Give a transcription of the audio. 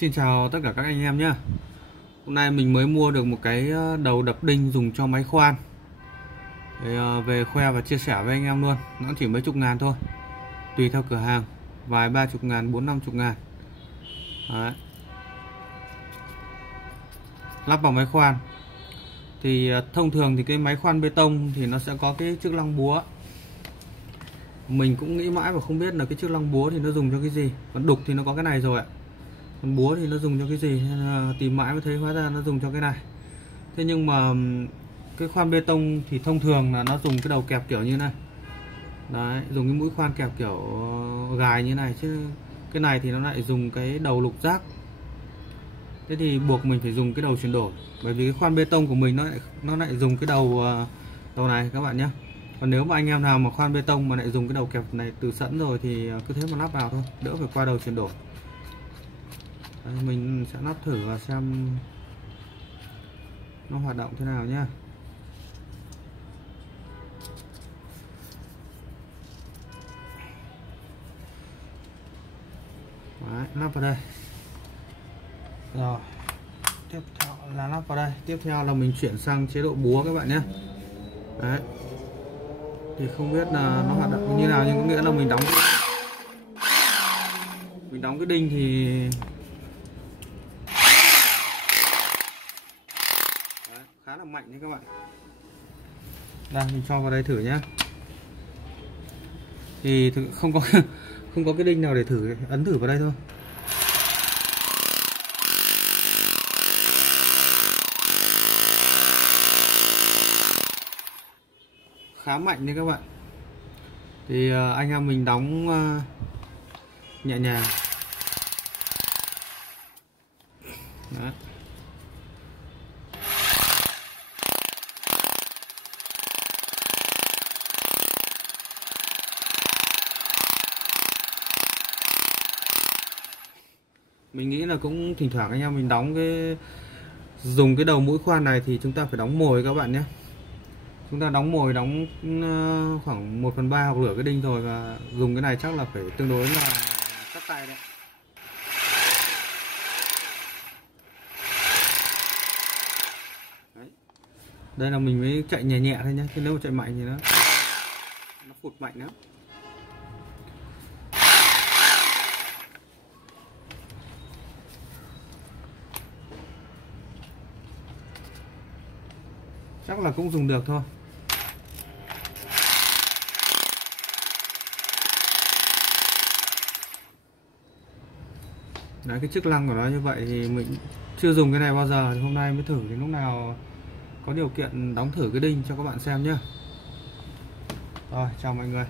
Xin chào tất cả các anh em nhé. Hôm nay mình mới mua được một cái đầu đập đinh dùng cho máy khoan. Về khoe và chia sẻ với anh em luôn. Nó chỉ mấy chục ngàn thôi, tùy theo cửa hàng, vài 30 ngàn, 40-50 ngàn. Đấy. Lắp vào máy khoan thì thông thường thì cái máy khoan bê tông thì nó sẽ có cái chức năng búa. Mình cũng nghĩ mãi và không biết là cái chức năng búa thì nó dùng cho cái gì. Còn đục thì nó có cái này rồi ạ. Còn búa thì nó dùng cho cái gì, tìm mãi mới thấy hóa ra nó dùng cho cái này. Thế nhưng mà cái khoan bê tông thì thông thường là nó dùng cái đầu kẹp kiểu như này. Đấy, dùng cái mũi khoan kẹp kiểu gài như này, chứ cái này thì nó lại dùng cái đầu lục giác. Thế thì buộc mình phải dùng cái đầu chuyển đổi, bởi vì cái khoan bê tông của mình nó lại dùng cái đầu này các bạn nhé. Còn nếu mà anh em nào mà khoan bê tông mà lại dùng cái đầu kẹp này từ sẵn rồi thì cứ thế mà lắp vào thôi, đỡ phải qua đầu chuyển đổi. Đấy, mình sẽ lắp thử và xem nó hoạt động thế nào nhé. Đấy, lắp vào đây. Rồi, tiếp theo là lắp vào đây. Tiếp theo là mình chuyển sang chế độ búa các bạn nhé. Đấy, thì không biết là nó hoạt động như nào, nhưng có nghĩa là mình đóng cái đinh thì đấy, khá là mạnh nhé các bạn. Đây, mình cho vào đây thử nhé. Thì không có không có cái đinh nào để thử, ấn thử vào đây thôi. Khá mạnh đấy các bạn. Thì anh em mình đóng nhẹ nhàng. Đấy. Mình nghĩ là cũng thỉnh thoảng anh em mình dùng cái đầu mũi khoan này thì chúng ta phải đóng mồi các bạn nhé. Chúng ta đóng mồi, đóng khoảng 1/3 hoặc nửa cái đinh rồi, và dùng cái này chắc là phải tương đối là chắc tay đấy. Đấy. Đây là mình mới chạy nhẹ nhẹ thôi nhé, chứ nếu mà chạy mạnh thì nó phụt mạnh lắm. Chắc là cũng dùng được thôi. Đấy, cái chức năng của nó như vậy thì mình chưa dùng cái này bao giờ, thì hôm nay mới thử, thì lúc nào có điều kiện đóng thử cái đinh cho các bạn xem nhé. Rồi, chào mọi người.